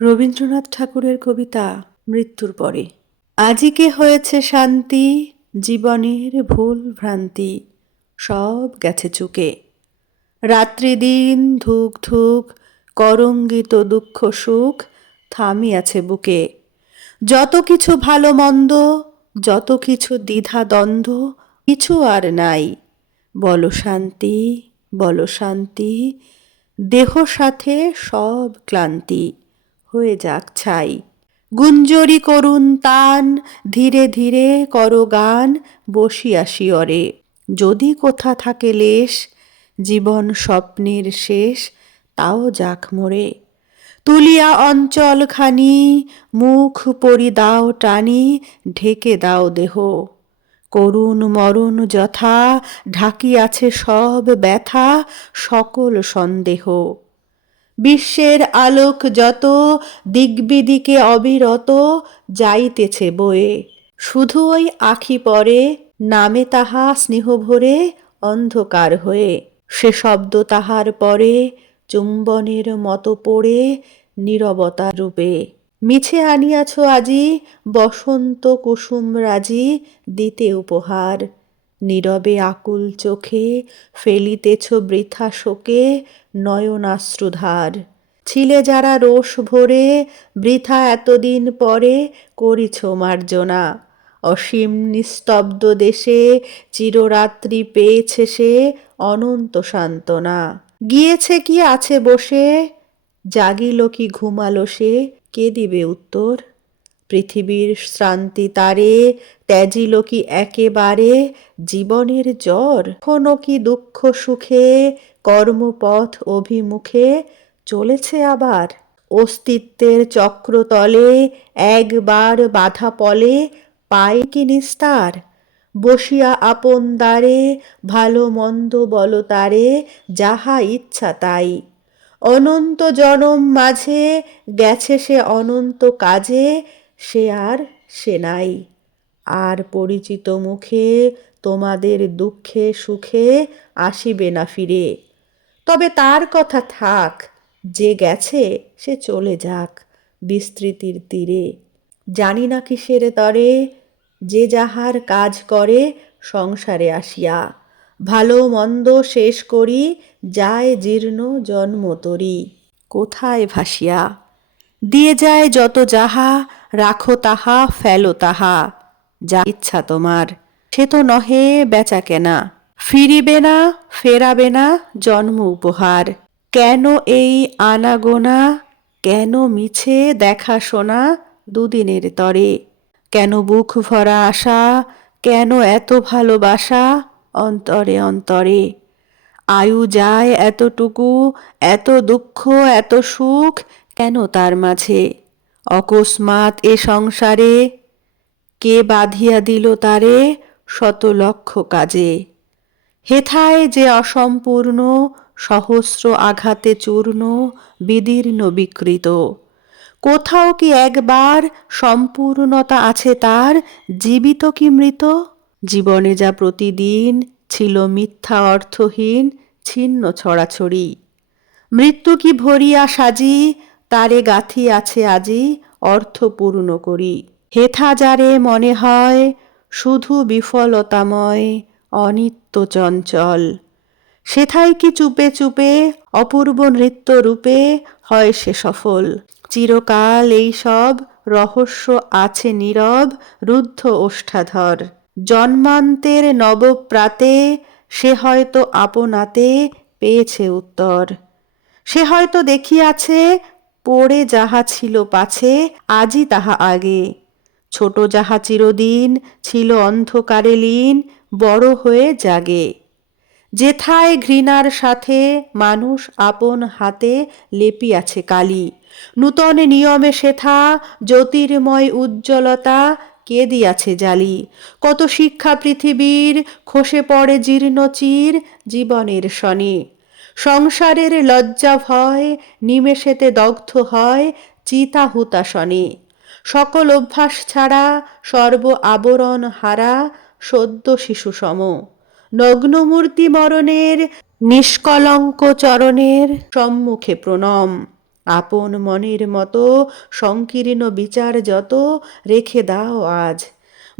রবীন্দ্রনাথ ঠাকুরের কবিতা মৃত্যুর পরে। আজিকে হয়েছে শান্তি, জীবনের ভুল ভ্রান্তি, সব গেছে চুকে। রাত্রি দিন ধুক ধুক, করঙ্গিত দুঃখ সুখ থামিয়াছে বুকে। যত কিছু ভালো মন্দ, যত কিছু দ্বিধা দ্বন্দ্ব, কিছু আর নাই। বল শান্তি, বলো শান্তি, দেহ সাথে সব ক্লান্তি। হয়ে যাক ছাই। গুঞ্জরি করুন তান, ধীরে ধীরে করো গান, বসিয়া শিয়রে। যদি কোথা থাকে লেশ, জীবন স্বপ্নের শেষ, তাও যাক মোরে। তুলিয়া অঞ্চলখানি, মুখ পরি দাও টানি, ঢেকে দাও দেহ। করুণ মরণ যথা, ঢাকিয়াছে সব ব্যথা, সকল সন্দেহ। বিশ্বের আলোক যত দিগ্বিদিকে অবিরত যাইতেছে বয়ে। শুধু ওই আখি পরে, নামে তাহা স্নেহ ভরে অন্ধকার হয়ে। সে শব্দ তাহার পরে, চুম্বনের মতো পড়ে নীরবতা রূপে। মিছে আনিয়াছ আজি বসন্ত কুসুম রাজি দিতে উপহার। নীরবে আকুল চোখে, ফেলিতেছ বৃথা শোকে, নয়নাশ্রুধার। ছিলে যারা রোষ ভরে, বৃথা এতদিন পরে, করিছ মার্জনা। অসীম নিস্তব্ধ দেশে, চিররাত্রি পেয়েছে সে অনন্ত সান্ত্বনা। গিয়েছে কি আছে বসে? জাগিল কি ঘুমালো সে? কে দিবে উত্তর? পৃথিবীর শ্রান্তি তারে, ত্যাজিল কি একেবারে? জীবনের জ্বর কোনো কি দুঃখ সুখে? কর্মপথ অভিমুখে? চলেছে আবার। অস্তিত্বের চক্রতলে একবার বাধা পলে পায় কি নিস্তার? বসিয়া আপন দ্বারে, ভালো মন্দ বল তারে, যাহা ইচ্ছা তাই। অনন্ত জনম মাঝে, গেছে সে অনন্ত কাজে সে আর সে নাই। আর পরিচিত মুখে তোমাদের দুঃখে সুখে আসিবে না ফিরে। তবে তার কথা থাক, যে গেছে সে চলে যাক বিস্তৃতির তীরে। জানি না কিসের তরে যে যাহার কাজ করে সংসারে আসিয়া। ভালো মন্দ শেষ করি, যায় জীর্ণ জন্ম তরি। কোথায় ভাসিয়া? দিয়ে যায় যত যাহা রাখো তাহা, ফেলো তাহা, যা ইচ্ছা তোমার। সে তো নহে বেচা কেনা, ফিরিবে না, ফেরাবে না জন্ম উপহার। কেন এই আনাগোনা, কেন মিছে দেখা শোনা দুদিনের তরে? কেন বুক ভরা আশা, কেন এত ভালোবাসা অন্তরে অন্তরে? আয়ু যায় এতটুকু, এত দুঃখ, এত সুখ, কেন তার মাঝে? অকস্মাৎ এ সংসারে কে বাঁধিয়া দিল তারে শত লক্ষ কাজে। হেথায় যে অসম্পূর্ণ, সহস্র আঘাতে চূর্ণ, বিদীর্ণ বিকৃত। কোথাও কি একবার সম্পূর্ণতা আছে তার, জীবিত কি মৃত? জীবনে যা প্রতিদিন ছিল মিথ্যা অর্থহীন, ছিন্ন ছড়াছড়ি। মৃত্যু কি ভরিয়া সাজি তারে গাথি আছে আজি অর্থপূর্ণ করি। হেথা যারে মনে হয়, শুধু বিফলতাময়, অনিত্য চঞ্চল। সেথায় কি চুপে চুপে, অপূর্ব নৃত্য রূপে হয় সে সফল? চিরকাল এই সব রহস্য আছে নীরব, রুদ্ধ ওষ্ঠাধর। জন্মান্তের নবপ্রাতে সে হয়তো আপনাতে পেয়েছে উত্তর। সে হয়তো দেখিয়াছে পড়ে যাহা ছিল পাছে, আজই তাহা আগে। ছোট যাহা চিরদিন ছিল অন্ধকারে লীন, বড় হয়ে জাগে। যেথায় ঘৃণার সাথে মানুষ আপন হাতে লেপিয়াছে কালি। নূতন নিয়মে সেথা জ্যোতির্ময় উজ্জ্বলতা কে দিয়াছে জালি। কত শিক্ষা পৃথিবীর খসে পড়ে জীর্ণ চির জীবনের শনি। সংসারের লজ্জা ভয়, নিমেষেতে দগ্ধ হয়, চিতা হুতাসনে সকল অভ্যাস ছাড়া, সর্ব আবরণ হারা, সদ্য শিশু সম নগ্নমূর্তি মরণের, নিষ্কলঙ্ক চরণের সম্মুখে প্রণম। আপন মনের মতো সংকীর্ণ বিচার যত রেখে দাও আজ।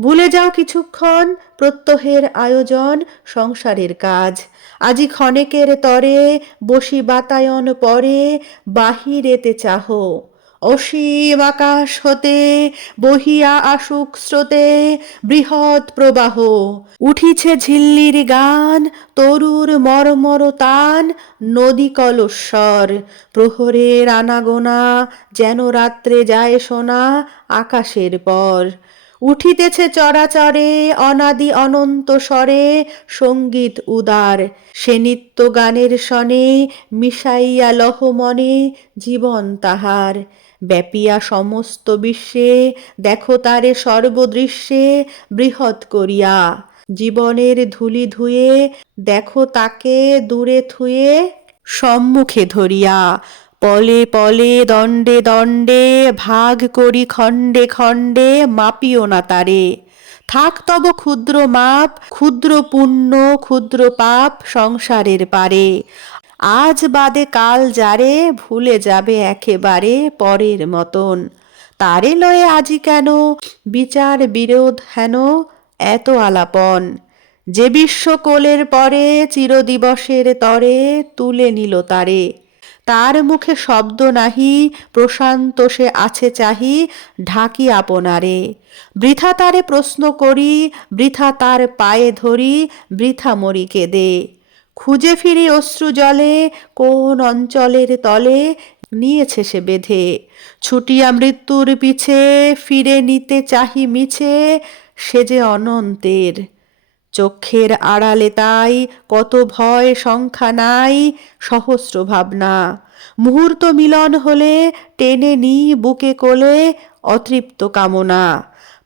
ভুলে যাও কিছুক্ষণ প্রত্যহের আয়োজন, সংসারের কাজ। আজি ক্ষণেকের তরে বসি বাতায়ন পরে বাহিরেতে চাহ। অসীম আকাশ হতে বহিয়া আসুক স্রোতে বৃহৎ প্রবাহ। উঠিছে ঝিল্লির গান, তরুর মরমর তান, নদী কলস্বর। প্রহরের আনাগোনা, যেন রাত্রে যায় শোনা আকাশের পর। উঠিতেছে চরাচরে, অনাদি অনন্ত স্বরে, সংগীত উদার। সে নিত্য গানের সনে মিশাইয়া লহ মনে জীবন তাহার। ব্যাপিয়া সমস্ত বিশ্বে, দেখো তারে সর্বদৃশ্যে বৃহৎ করিয়া। জীবনের ধুলি ধুয়ে, দেখো তাকে দূরে থুয়ে সম্মুখে ধরিয়া। পলে পলে, দণ্ডে দণ্ডে, ভাগ করি খণ্ডে খণ্ডে, মাপিও না তারে। থাক তব ক্ষুদ্র মাপ, ক্ষুদ্র পুণ্য, ক্ষুদ্র পাপ সংসারের পারে। আজ বাদে কাল যারে, ভুলে যাবে একেবারে পরের মতন। তারে লয়ে আজি কেন? বিচার বিরোধ হেন? এত আলাপন। যে বিশ্বকোলের পরে, চিরদিবসের তরে তুলে নিল তারে। তার মুখে শব্দ নাহি, প্রশান্ত সে আছে চাহি, ঢাকি আপনারে। বৃথা তারে প্রশ্ন করি, বৃথা তার পায়ে ধরি, বৃথা মরি কেঁদে। খুঁজে ফিরি অশ্রু জলে, কোন অঞ্চলের তলে, নিয়েছে সে বেঁধে। ছুটিয়া মৃত্যুর পিছে, ফিরে নিতে চাহি মিছে, সে যে অনন্তের চক্ষের আড়ালে তাই কত ভয় সংখ্যা নাই সহস্র ভাবনা। মুহূর্ত মিলন হলে টেনে নি বুকে কোলে অতৃপ্ত কামনা।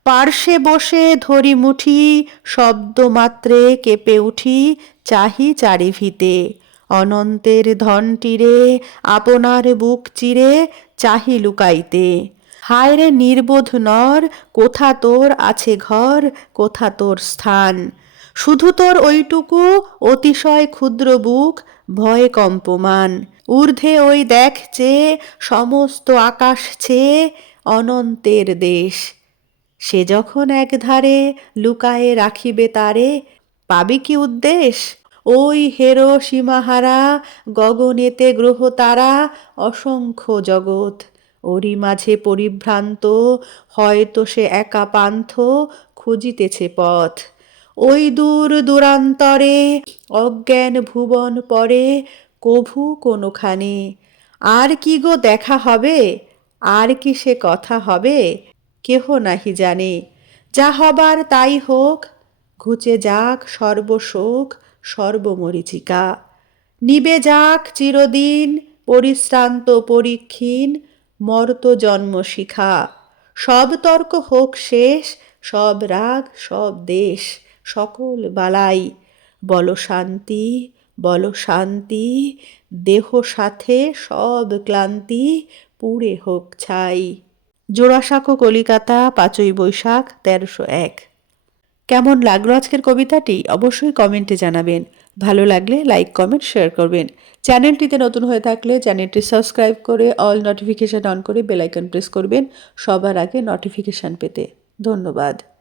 পার্শ্বে বসে ধরি মুঠি, শব্দ মাত্রে কেঁপে উঠি চাহি চারিভিতে। অনন্তের ধনটিরে আপনার বুক চিরে চাহি লুকাইতে। হায় রে নির্বোধ নর, কোথা তোর আছে ঘর, কোথা তোর স্থান? শুধু তোর ওইটুকু, অতিশয় ক্ষুদ্র বুক, ভয়ে কম্পমান। ঊর্ধ্বে ওই দেখ চেয়ে সমস্ত আকাশ ছেয়ে অনন্তের দেশ। সে যখন একধারে লুকায়ে রাখিবে তারে, পাবি কি উদ্দেশ? ওই হেরো সীমাহারা, গগনেতে গ্রহ তারা, অসংখ্য জগৎ। ওরই মাঝে পরিভ্রান্ত, হয়তো সে একা পান্থ, খুঁজিতেছে পথ। ওই দূর দূরান্তরে অজ্ঞান ভুবন পরে কভু কোনোখানে। আর কি গো দেখা হবে? আর কি সে কথা হবে? কেহ নাহি জানে। যা হবার তাই হোক, ঘুচে যাক সর্বশোক, সর্বমরিচিকা। নিবে যাক চিরদিন পরিশ্রান্ত পরীক্ষীণ, মর্ত জন্ম শিখা সব তর্ক হোক শেষ, সব রাগ, সব দেশ। সকল বালাই। বল শান্তি বল শান্তি, দেহ সাথে সব ক্লান্তি পুড়ে হোক ছাই। জোড়াসাঁকো কলিকাতা, পাঁচই বৈশাখ, তেরোশো এক। কেমন লাগল আজকের কবিতাটি? অবশ্যই কমেন্টে জানাবেন। ভালো লাগলে লাইক, কমেন্ট, শেয়ার করবেন। চ্যানেলটিতে নতুন হয়ে থাকলে চ্যানেলটি সাবস্ক্রাইব করে অল নোটিফিকেশান অন করে বেলাইকন প্রেস করবেন সবার আগে নোটিফিকেশান পেতে। ধন্যবাদ।